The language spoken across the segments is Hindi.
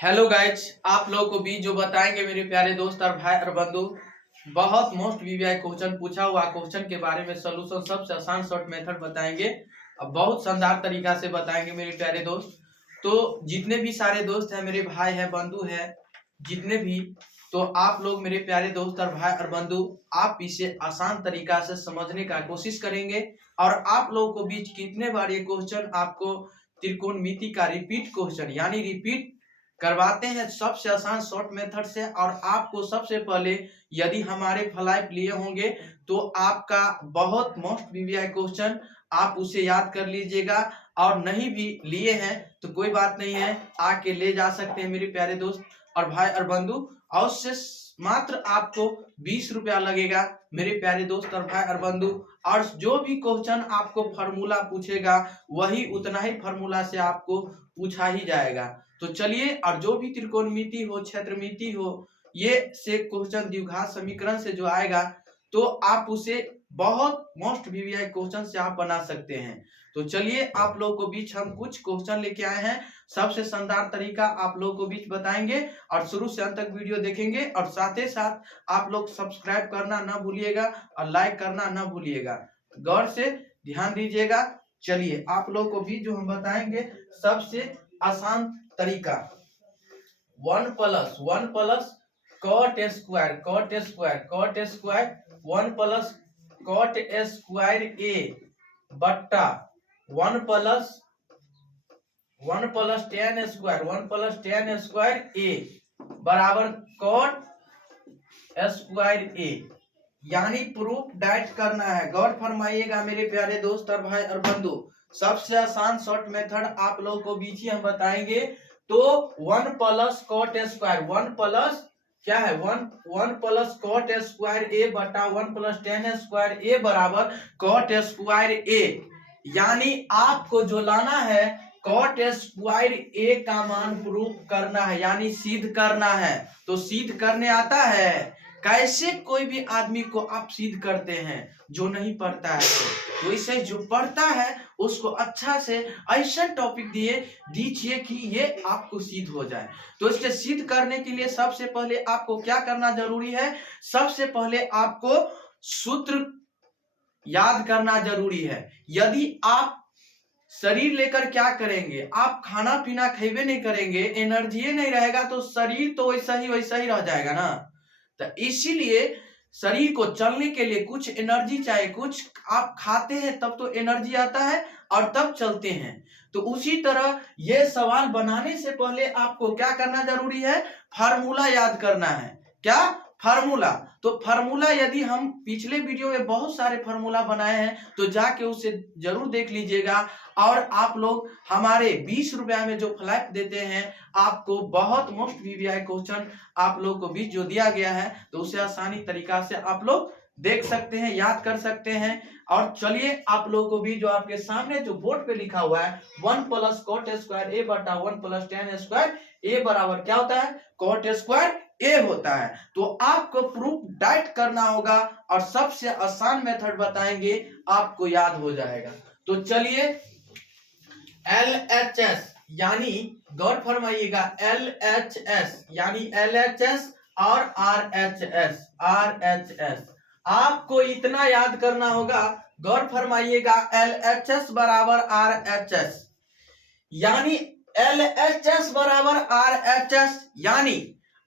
हेलो गाइज, आप लोगों को भी जो बताएंगे मेरे प्यारे दोस्त और भाई और बंधु, बहुत मोस्ट वीवीआई क्वेश्चन पूछा हुआ क्वेश्चन के बारे में सोल्यूशन सबसे आसान शॉर्ट मेथड बताएंगे। अब बहुत शानदार तरीका से बताएंगे मेरे प्यारे दोस्त। तो जितने भी सारे दोस्त हैं, मेरे भाई हैं, बंधु हैं, जितने भी, तो आप लोग मेरे प्यारे दोस्त और भाई और बंधु, आप इसे आसान तरीका से समझने का कोशिश करेंगे। और आप लोगों को बीच कितने बार ये क्वेश्चन आपको त्रिकोणमिति का रिपीट क्वेश्चन यानी रिपीट करवाते हैं सबसे आसान शॉर्ट मेथड से। और आपको सबसे पहले यदि हमारे फ्लाइप लिए होंगे तो आपका बहुत मोस्ट वीवीआई क्वेश्चन आप उसे याद कर लीजिएगा। और नहीं भी लिए हैं तो कोई बात नहीं है, आके ले जा सकते हैं मेरे प्यारे दोस्त और भाई और बंधु। अवश्य मात्र आपको 20 रुपया लगेगा मेरे प्यारे दोस्त और भाई और बंधु। और जो भी क्वेश्चन आपको फार्मूला पूछेगा वही उतना ही फार्मूला से आपको पूछा ही जाएगा। तो चलिए, और जो भी त्रिकोणमिति हो, क्षेत्रमिति हो, ये से क्वेश्चन द्विघात समीकरण से जो आएगा तो आप उसे बहुत मोस्ट वीवीआई क्वेश्चन से आप बना सकते हैं। तो चलिए, आप लोगों को बीच हम कुछ क्वेश्चन लेके आए हैं, सबसे शानदार तरीका आप लोगों को बीच बताएंगे और शुरू से अंत तक वीडियो देखेंगे। और साथ ही साथ आप लोग सब्सक्राइब करना ना भूलिएगा और लाइक करना ना भूलिएगा, गौर से ध्यान दीजिएगा। चलिए, आप लोगों को भी जो हम बताएंगे सबसे आसान तरीका 1 + 1 + cot square 1 + cot square a बट्टा 1 + tan स्क्वायर a बराबर cot स्क्वायर a, यानी प्रूफ डाइट करना है। गौर फरमाइएगा मेरे प्यारे दोस्त और भाई और बंधु, सबसे आसान शॉर्ट मेथड आप लोगों को बीच ही हम बताएंगे। तो 1 + cot स्क्वायर 1 प्लस क्या है 1 + cot स्क्वायर a बटा 1 + tan स्क्वायर a बराबर cot स्क्वायर a, यानी आपको जो लाना है cot स्क्वायर a का मान प्रूफ करना है, यानी सिद्ध करना है। तो सिद्ध करने आता है कैसे? कोई भी आदमी को आप सिद्ध करते हैं जो नहीं पढ़ता है, तो इसे जो पढ़ता है उसको अच्छा से ऐसा टॉपिक दीजिए कि ये आपको सिद्ध हो जाए। तो इसके सिद्ध करने के लिए सबसे पहले आपको क्या करना जरूरी है? सबसे पहले आपको सूत्र याद करना जरूरी है। यदि आप शरीर लेकर क्या करेंगे, आप खाना पीना खेबे नहीं करेंगे, एनर्जी नहीं रहेगा, तो शरीर तो वैसा ही रह जाएगा ना। तो इसीलिए शरीर को चलने के लिए कुछ एनर्जी चाहिए, कुछ आप खाते हैं तब तो एनर्जी आता है और तब चलते हैं। तो उसी तरह ये सवाल बनाने से पहले आपको क्या करना जरूरी है? फार्मूला याद करना है। क्या? फार्मूला। तो फार्मूला यदि हम पिछले वीडियो में बहुत सारे फार्मूला बनाए हैं तो जाके उसे जरूर देख लीजिएगा। और आप लोग हमारे 20 रुपया में जो फ्लैट देते हैं, आपको बहुत मोस्ट वीवीआई क्वेश्चन आप लोग को भी जो दिया गया है तो उसे आसानी तरीका से आप लोग देख सकते हैं, याद कर सकते हैं। और चलिए, आप लोगों को भी जो आपके सामने जो बोर्ड पे लिखा हुआ है 1 + cot स्क्वायर a बटा 1 + tan स्क्वायर a बराबर क्या होता है? cot स्क्वायर a होता है। तो आपको प्रूफ डाइट करना होगा और सबसे आसान मेथड बताएंगे, आपको याद हो जाएगा। तो चलिए, LHS यानी गौर फरमाइएगा, LHS यानी LHS और RHS आपको इतना याद करना होगा। गौर फरमाइएगा, LHS बराबर RHS यानी LHS बराबर RHS, यानी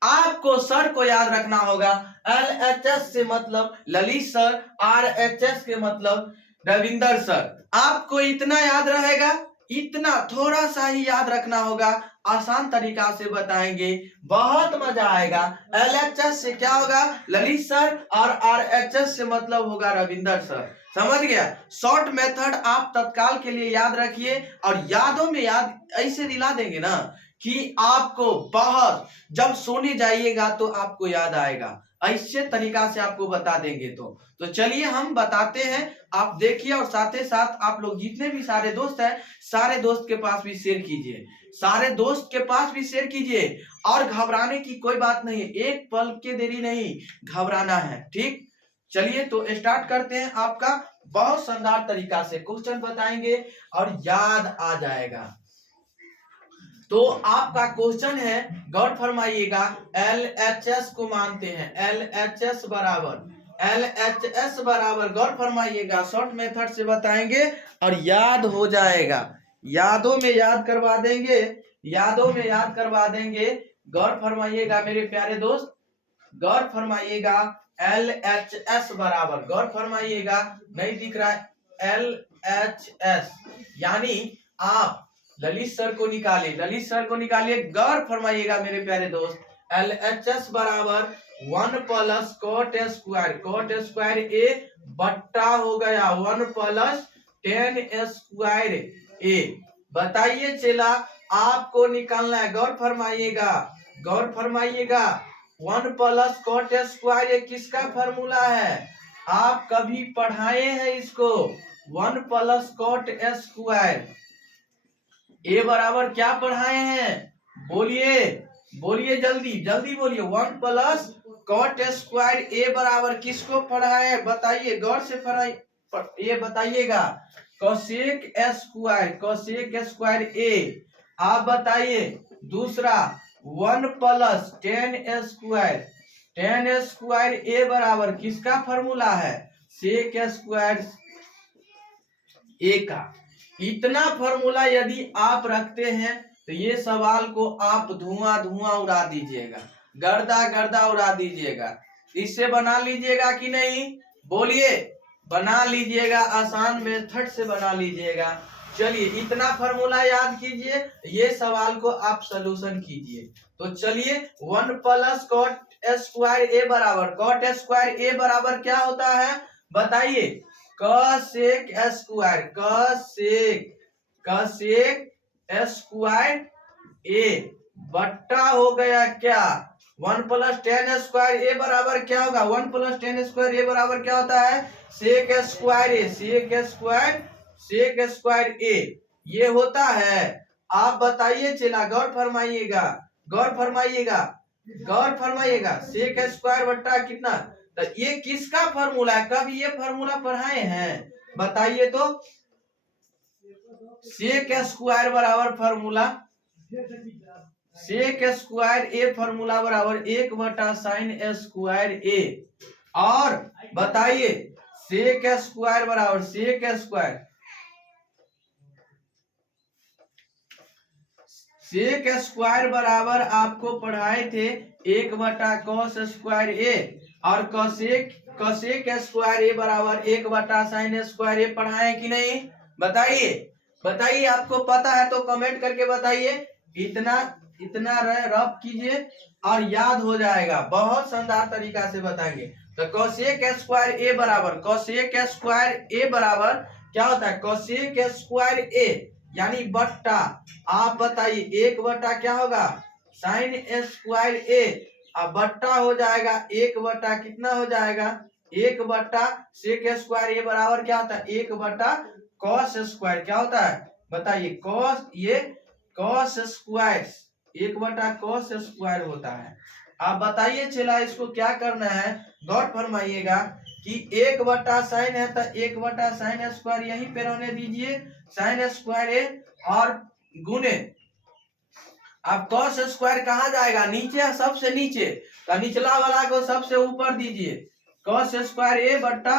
आपको सर को याद रखना होगा। LHS से मतलब ललित सर, RHS के मतलब रविंदर सर। आपको इतना याद रहेगा, इतना थोड़ा सा ही याद रखना होगा, आसान तरीका से बताएंगे, बहुत मजा आएगा। LHS से क्या होगा? ललित सर, और RHS से मतलब होगा रविंदर सर। समझ गया? शॉर्ट मेथड आप तत्काल के लिए याद रखिए और यादों में याद ऐसे दिला देंगे ना कि आपको बहुत, जब सोने जाइएगा तो आपको याद आएगा। ऐसे तरीका से आपको बता देंगे। तो चलिए हम बताते हैं, आप देखिए और साथ ही साथ आप लोग जितने भी सारे दोस्त हैं, सारे दोस्त के पास भी शेयर कीजिए, सारे दोस्त के पास भी शेयर कीजिए। और घबराने की कोई बात नहीं, एक पल के देरी नहीं, घबराना है, ठीक? चलिए, तो स्टार्ट करते हैं। आपका बहुत शानदार तरीका से क्वेश्चन बताएंगे और याद आ जाएगा। तो आपका क्वेश्चन है, गौर फरमाइएगा, LHS को मानते हैं, LHS बराबर गौर फरमाइएगा, शॉर्ट मेथड से बताएंगे और याद हो जाएगा, यादों में याद करवा देंगे, यादों में याद करवा देंगे। गौर फरमाइएगा मेरे प्यारे दोस्त, गौर फरमाइएगा, LHS बराबर, गौर फरमाइएगा, नहीं दिख रहा है, LHS यानी आप ललित सर को निकालिए, ललित सर को निकालिए, गौर फरमाइएगा मेरे प्यारे दोस्त, LHS बराबर 1 प्लस कॉट स्क्वायर ए बट्टा हो गया 1 प्लस टेन स्क्वायर ए। बताइए चला, आपको निकालना है, गौर फरमाइएगा, गौर फरमाइएगा, 1 प्लस कॉट स्क्वायर ए किसका फॉर्मूला है? आप कभी पढ़ाए हैं इसको, 1 प्लस कॉट स्क्वायर ए बराबर क्या पढ़ाए हैं? बोलिए बोलिए, जल्दी जल्दी बोलिए, 1 प्लस कॉट स्क्वायर ए बराबर किसको पढ़ाए? बताइए, गौर से पढ़ाई, ये बताइएगा, कोसेक स्क्वायर ए। आप बताइए दूसरा, 1 प्लस टेन स्क्वायर ए बराबर किसका फॉर्मूला है? सेक स्क्वायर ए का। इतना फॉर्मूला यदि आप रखते हैं तो ये सवाल को आप धुआं उड़ा दीजिएगा, गर्दा उड़ा दीजिएगा। इससे बना लीजिएगा कि नहीं? बोलिए, बना लीजिएगा, आसान मेथड से बना लीजिएगा। चलिए, इतना फॉर्मूला याद कीजिए, ये सवाल को आप सलूशन कीजिए। तो चलिए, 1 प्लस कॉट स्क्वायर ए बराबर, कॉट स्क्वायर ए बराबर क्या होता है? बताइए, कोसेक स्क्वायर ए बट्टा हो गया क्या 1 प्लस टेन स्क्वायर ए बराबर क्या होगा? 1 प्लस टेन स्क्वायर ए बराबर क्या होता है? सेक स्क्वायर ए, ये होता है। आप बताइए चला, गौर फरमाइएगा, सेक स्क्वायर बट्टा कितना? तो ये किसका फॉर्मूला है? कभी ये फॉर्मूला पढ़ाए हैं? बताइए तो। सेक स्क्वायर बराबर formula, sec square a formula बराबर 1 बटा साइन स्क्वायर ए। और बताइए, सेक स्क्वायर बराबर सेक स्क्वायर बराबर आपको पढ़ाए थे 1 बटा कॉस स्क्वायर ए, और कोसेक स्क्वायर ए बराबर 1 बटा साइन स्क्वायर ए पढ़ाए कि नहीं? बताइए, आपको पता है तो कमेंट करके बताइए। इतना रफ कीजिए और याद हो जाएगा, बहुत शानदार तरीका से बताएंगे। तो कोसेक स्क्वायर ए बराबर क्या होता है? कोसेक स्क्वायर ए यानी बट्टा, आप बताइए 1 बटा क्या होगा? साइन स्क्वायर ए, अब बट्टा हो जाएगा 1 बटा कितना हो जाएगा? 1 बटा सेक स्क्वायर ए बराबर क्या होता है? 1 बटा कॉस स्क्वायर, क्या होता है? बताइए, कॉस स्क्वायर 1 बटा कॉस स्क्वायर होता है। आप बताइए चला, इसको क्या करना है? गौर फरमाइएगा कि 1 बटा साइन है तो 1 बटा साइन स्क्वायर यहीं पे रहने दीजिए, साइन स्क्वायर ए, और गुने, अब कॉस स्क्वायर कहाँ जाएगा? नीचे, सबसे नीचे, तो निचला वाला को सबसे ऊपर दीजिए। कॉस स्क्वायर ए बट्टा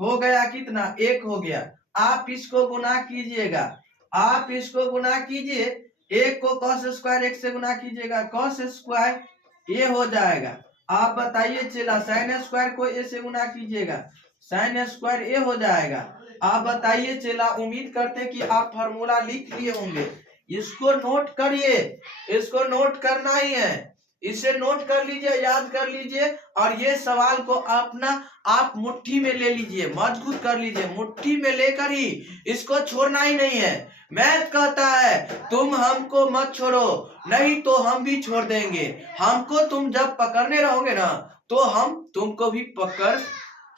हो गया कितना? 1 हो गया। आप इसको गुना कीजिएगा, आप इसको गुना कीजिए, 1 को कॉस स्क्वायर 1 से गुना कीजिएगा, कॉस स्क्वायर ए हो जाएगा। आप बताइए चला, साइन स्क्वायर को ए से गुना कीजिएगा, साइन स्क्वायर ए हो जाएगा। आप बताइए चला, उम्मीद करते हैं कि आप फार्मूला लिख लिए होंगे। इसको नोट करिए, इसको नोट करना ही है, इसे नोट कर लीजिए, याद कर लीजिए, और ये सवाल को आप मुट्ठी में ले लीजिए, मजबूत कर लीजिए, मुट्ठी में लेकर ही इसको छोड़ना ही नहीं है। मैथ कहता है तुम हमको मत छोड़ो, नहीं तो हम भी छोड़ देंगे। हमको तुम जब पकड़ने रहोगे ना तो हम तुमको भी पकड़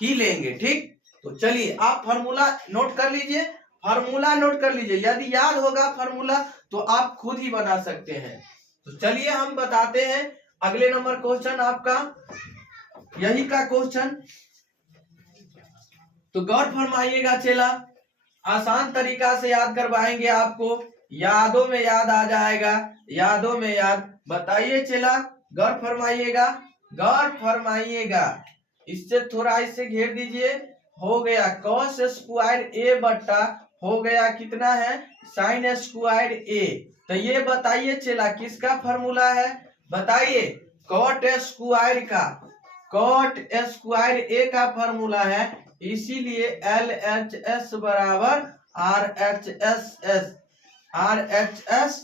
ही लेंगे, ठीक? तो चलिए, आप फार्मूला नोट कर लीजिए, यदि याद होगा फार्मूला तो आप खुद ही बना सकते हैं। तो चलिए हम बताते हैं अगले नंबर क्वेश्चन, आपका यही का क्वेश्चन। तो गौर फरमाइएगा चेला, आसान तरीका से याद करवाएंगे आपको। यादों में याद आ जाएगा, यादों में याद। बताइए चला, गौर फरमाइएगा, गौर फरमाइएगा। इससे थोड़ा इससे घेर दीजिए। हो गया cos स्क्वायर ए बट्टा हो गया कितना है sin स्क्वायर ए। तो ये बताइए चला किसका फॉर्मूला है, बताइए। cot स्क्वायर का, cot स्क्वायर ए का फॉर्मूला है, इसीलिए LHS बराबर RHS, RHS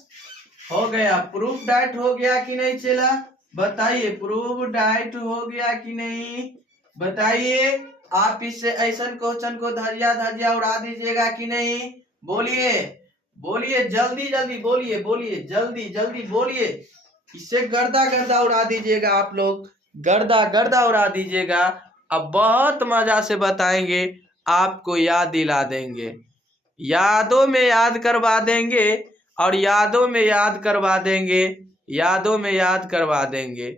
हो गया। प्रूफ डाइट हो गया कि नहीं चला, बताइए प्रूफ डाइट हो गया कि नहीं, बताइए। आप इससे ऐसा क्वेश्चन को धजिया धजिया उड़ा दीजिएगा कि नहीं, बोलिए बोलिए, जल्दी जल्दी बोलिए, बोलिए जल्दी जल्दी बोलिए। इससे गर्दा गर्दा उड़ा दीजिएगा आप लोग, गर्दा गर्दा उड़ा दीजिएगा। अब बहुत मजा से बताएंगे, आपको याद दिला देंगे, यादों में याद करवा देंगे, और यादों में याद करवा देंगे, यादों में याद करवा देंगे।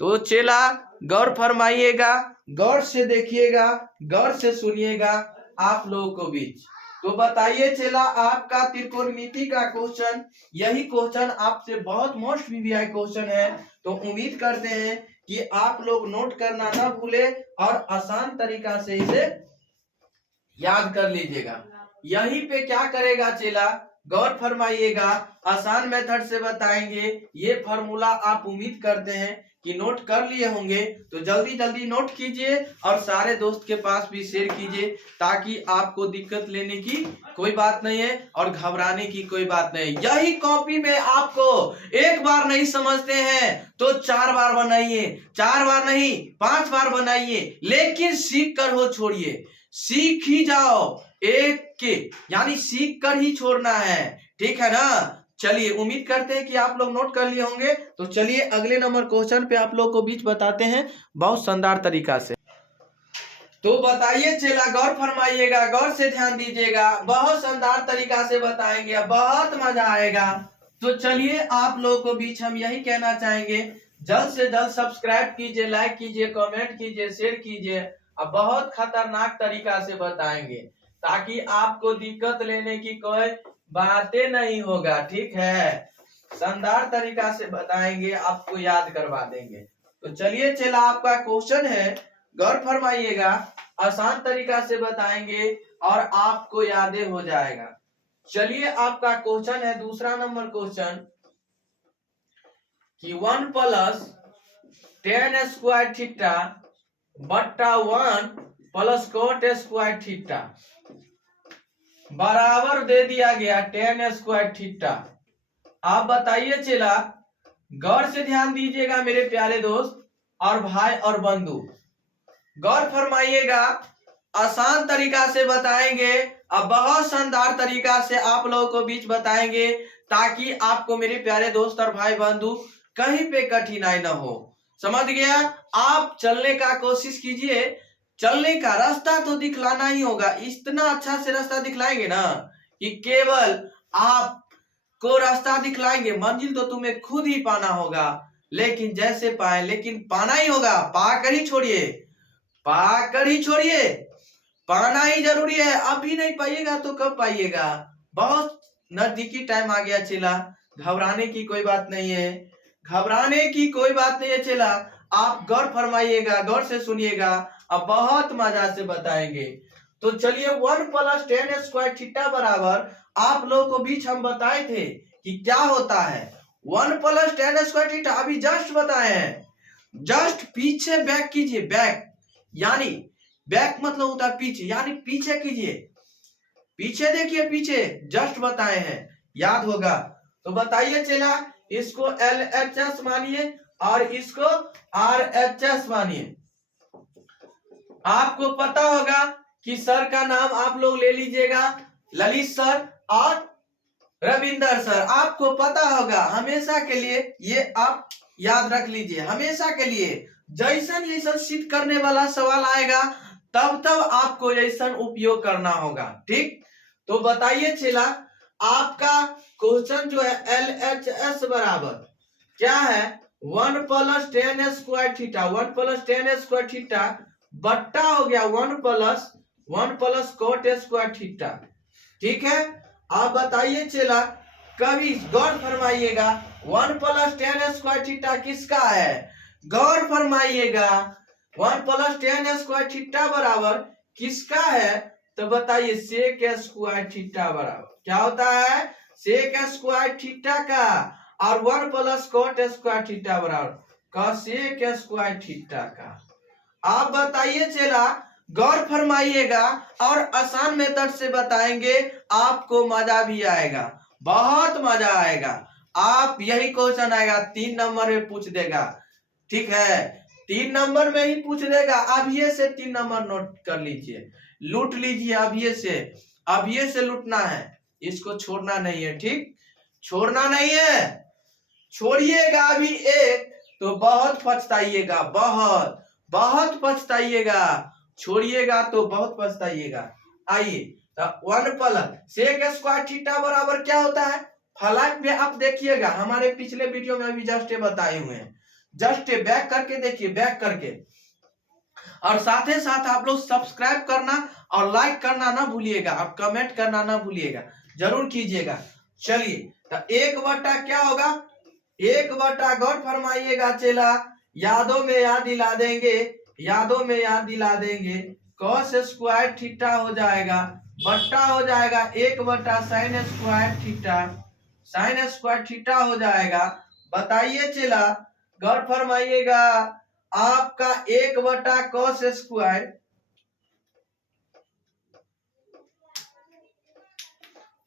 तो चला गौर फरमाइएगा, गौर से देखिएगा, गौर से सुनिएगा आप लोगों को बीच। तो बताइए चला, आपका त्रिकोणमिति का क्वेश्चन, यही क्वेश्चन आपसे बहुत मोस्ट वीवीआई क्वेश्चन है। तो उम्मीद करते हैं कि आप लोग नोट करना ना भूले और आसान तरीका से इसे याद कर लीजिएगा। यहीं पे क्या करेगा चेला, गौर फरमाइएगा, आसान मेथड से बताएंगे। ये फॉर्मूला आप उम्मीद करते हैं कि नोट कर लिए होंगे, तो जल्दी जल्दी नोट कीजिए और सारे दोस्त के पास भी शेयर कीजिए, ताकि आपको दिक्कत लेने की कोई बात नहीं है और घबराने की कोई बात नहीं। यही कॉपी में आपको एक बार नहीं समझते हैं तो 4 बार बनाइए, 4 बार नहीं 5 बार बनाइए, लेकिन सीख कर हो छोड़िए, सीख ही जाओ एक के, यानी सीख कर ही छोड़ना है, ठीक है ना। चलिए उम्मीद करते हैं कि आप लोग नोट कर लिए होंगे। तो चलिए अगले नंबर क्वेश्चन पे आप लोग को बीच बताते हैं बहुत शानदार तरीका से। तो बताइए चेला, गौर फरमाइएगा, गौर से ध्यान दीजिएगा, बहुत शानदार तरीका से बताएंगे, बहुत मजा आएगा। तो चलिए आप लोगों को बीच हम यही कहना चाहेंगे, जल्द से जल्द सब्सक्राइब कीजिए, लाइक कीजिए, कमेंट कीजिए, शेयर कीजिए। अब बहुत खतरनाक तरीका से बताएंगे, ताकि आपको दिक्कत लेने की कोई बातें नहीं होगा, ठीक है। शानदार तरीका से बताएंगे, आपको याद करवा देंगे। तो चलिए चला, आपका क्वेश्चन है, गौर फरमाइएगा, आसान तरीका से बताएंगे और आपको यादें हो जाएगा। चलिए आपका क्वेश्चन है, दूसरा नंबर क्वेश्चन, कि 1 प्लस tan स्क्वायर थीटा बट्टा 1 प्लस cot स्क्वायर थीटा बराबर दे दिया गया tan स्क्वायर थीटा। आप बताइए चला, गौर से ध्यान दीजिएगा मेरे प्यारे दोस्त और भाई और बंधु, गौर फरमाइएगा, आसान तरीका से बताएंगे, अब बहुत शानदार तरीका से आप लोगों को बीच बताएंगे, ताकि आपको मेरे प्यारे दोस्त और भाई बंधु कहीं पे कठिनाई ना हो। समझ गया, आप चलने का कोशिश कीजिए, चलने का रास्ता तो दिखलाना ही होगा, इतना अच्छा से रास्ता दिखलाएंगे ना कि केवल आप को रास्ता दिखलाएंगे, मंजिल तो तुम्हें खुद ही पाना होगा, लेकिन जैसे पाए, लेकिन पाना ही होगा, पाकर ही छोड़िए, पाकर ही छोड़िए, पाना ही जरूरी है। अभी नहीं पाइएगा तो कब पाइएगा, बहुत नजदीकी टाइम आ गया चेला, घबराने की कोई बात नहीं है, घबराने की कोई बात नहीं है चेला। आप गौर फरमाइएगा, गौर से सुनिएगा, अब बहुत मजा से बताएंगे। तो चलिए 1 प्लस tan स्क्वायर थीटा बराबर, आप लोगों को बीच हम बताए थे कि क्या होता है 1 प्लस tan स्क्वायर थीटा, अभी जस्ट बताए हैं। जस्ट पीछे बैक कीजिए, बैक यानी बैक मतलब होता है पीछे, यानी पीछे कीजिए, पीछे देखिए, पीछे जस्ट बताए हैं, याद होगा। तो बताइए चला, इसको LHS मानिए और इसको RHS मानिए। आपको पता होगा कि सर का नाम आप लोग ले लीजिएगा, ललित सर और रविंदर सर, आपको पता होगा, हमेशा के लिए ये आप याद रख लीजिए, हमेशा के लिए। जैसन जैसन सिद्ध करने वाला सवाल आएगा, तब तब आपको जैसन उपयोग करना होगा, ठीक। तो बताइए चला, आपका क्वेश्चन जो है LHS बराबर क्या है, 1 plus tan square theta, 1 plus tan square theta बट्टा हो गया 1 प्लस cot स्क्वायर थीटा, ठीक है। आप बताइए चला, कभी गौर फरमाइएगा 1 + tan स्क्वायर थीटा किसका है, गौर फरमाइएगा 1 + tan स्क्वायर थीटा बराबर किसका है, तो बताइए सेक स्क्वायर थीटा बराबर क्या होता है, सेक स्क्वायर थीटा का, और 1 + cot स्क्वायर थीटा बराबर cosec स्क्वायर थीटा का। आप बताइए चला, गौर फरमाइएगा और आसान मेथड से बताएंगे, आपको मजा भी आएगा, बहुत मजा आएगा। आप यही क्वेश्चन आएगा 3 नंबर में पूछ देगा, ठीक है, 3 नंबर में ही पूछ देगा। अभी से 3 नंबर नोट कर लीजिए, लूट लीजिए अभी से लूटना है, इसको छोड़ना नहीं है, ठीक, छोड़ना नहीं है, छोड़िएगा अभी एक तो बहुत पछताइएगा, बहुत पछताइएगा, छोड़िएगा तो बहुत पछताइएगा। आइए, तो 1 + सेक स्क्वायर थीटा बराबर क्या होता है, फलक पे आप देखिएगा, हमारे पिछले वीडियो में अभी जस्ट बताए हुए हैं, जस्ट बैक करके देखिए, बैक करके, और साथ ही साथ आप लोग सब्सक्राइब करना और लाइक करना ना भूलिएगा, आप कमेंट करना ना भूलिएगा, जरूर कीजिएगा। चलिए, तो 1 क्या होगा, 1 गौर फरमाइएगा चेला, यादों में याद दिला देंगे, यादों में याद दिला देंगे, cos स्क्वायर थीटा हो जाएगा, बट्टा हो जाएगा 1 sin square theta, sin square theta हो जाएगा। बताइए चेला, गौर फरमाइएगा, आपका 1 cos स्क्वायर,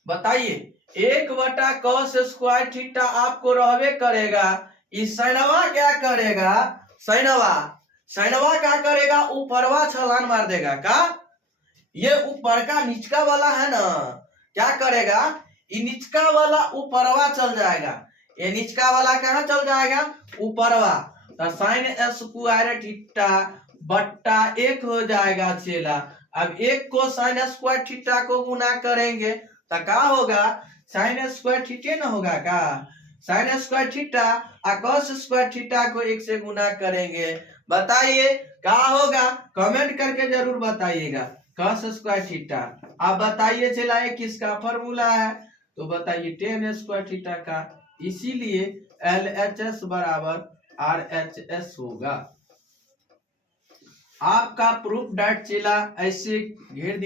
बताइए 1 cos स्क्वायर थीटा आपको रहबे करेगा, इस साइनवा क्या करेगा, साइनवा क्या करेगा, ऊपरवा छलांग मार देगा का, ये ऊपर का निचका वाला है ना, क्या करेगा, ये निचका वाला ऊपरवा चल जाएगा, ये निचका वाला कहाँ चल जाएगा, ऊपरवा, तो sin स्क्वायर थीटा बट्टा 1 हो जाएगा चेला। अब 1 को sin स्क्वायर थीटा को गुना करेंगे तो क्या होगा, sin स्क्वायर थीटा ना होगा का, sin स्क्वायर थीटा और cos स्क्वायर थीटा को 1 से गुना करेंगे, बताइए क्या होगा, कमेंट करके जरूर बताइएगा, cos स्क्वायर थीटा। आप बताइए चला ये किसका फॉर्मूला है, तो बताइए tan स्क्वायर थीटा का, इसीलिए LHS बराबर RHS होगा। आपका प्रूफ डाट चेला ऐसे घेर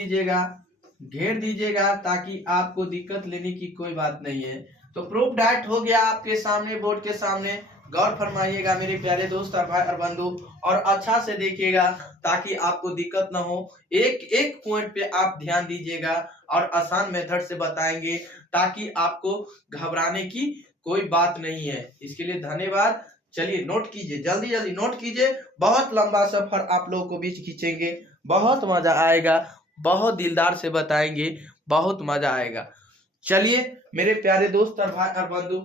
दीजिएगा ताकि आपको दिक्कत लेने की कोई बात नहीं है। तो प्रूफ डाट हो गया आपके सामने, बोर्ड के सामने, गौर फरमाइएगा मेरे प्यारे दोस्त और भाई और बंधु, और अच्छा से देखिएगा ताकि आपको दिक्कत ना हो, एक एक पॉइंट पे आप ध्यान दीजिएगा और आसान मेथड से बताएंगे ताकि आपको घबराने की कोई बात नहीं है। इसके लिए धन्यवाद। चलिए नोट कीजिए, जल्दी जल्दी नोट कीजिए, बहुत लंबा सफर आप लोगों को बीच खींचेंगे, बहुत मजा आएगा, बहुत दिलदार से बताएंगे, बहुत मजा आएगा। चलिए मेरे प्यारे दोस्त और भाई और बंधु,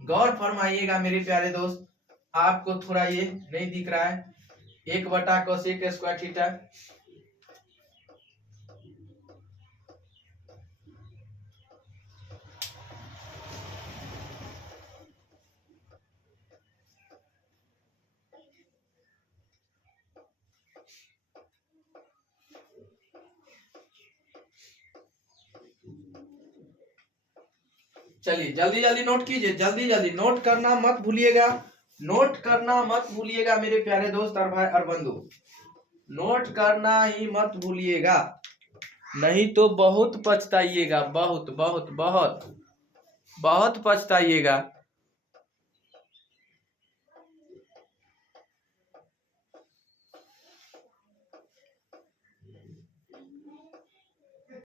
गौर फरमाइएगा मेरे प्यारे दोस्त, आपको थोड़ा ये नहीं दिख रहा है, 1 cosec स्क्वायर थीटा, चलिए जल्दी जल्दी नोट कीजिए, जल्दी जल्दी नोट करना मत भूलिएगा, नोट करना मत भूलिएगा मेरे प्यारे दोस्त और भाई और बंधु, नोट करना ही मत भूलिएगा, नहीं तो बहुत पछताइएगा, बहुत बहुत बहुत बहुत पछताइएगा।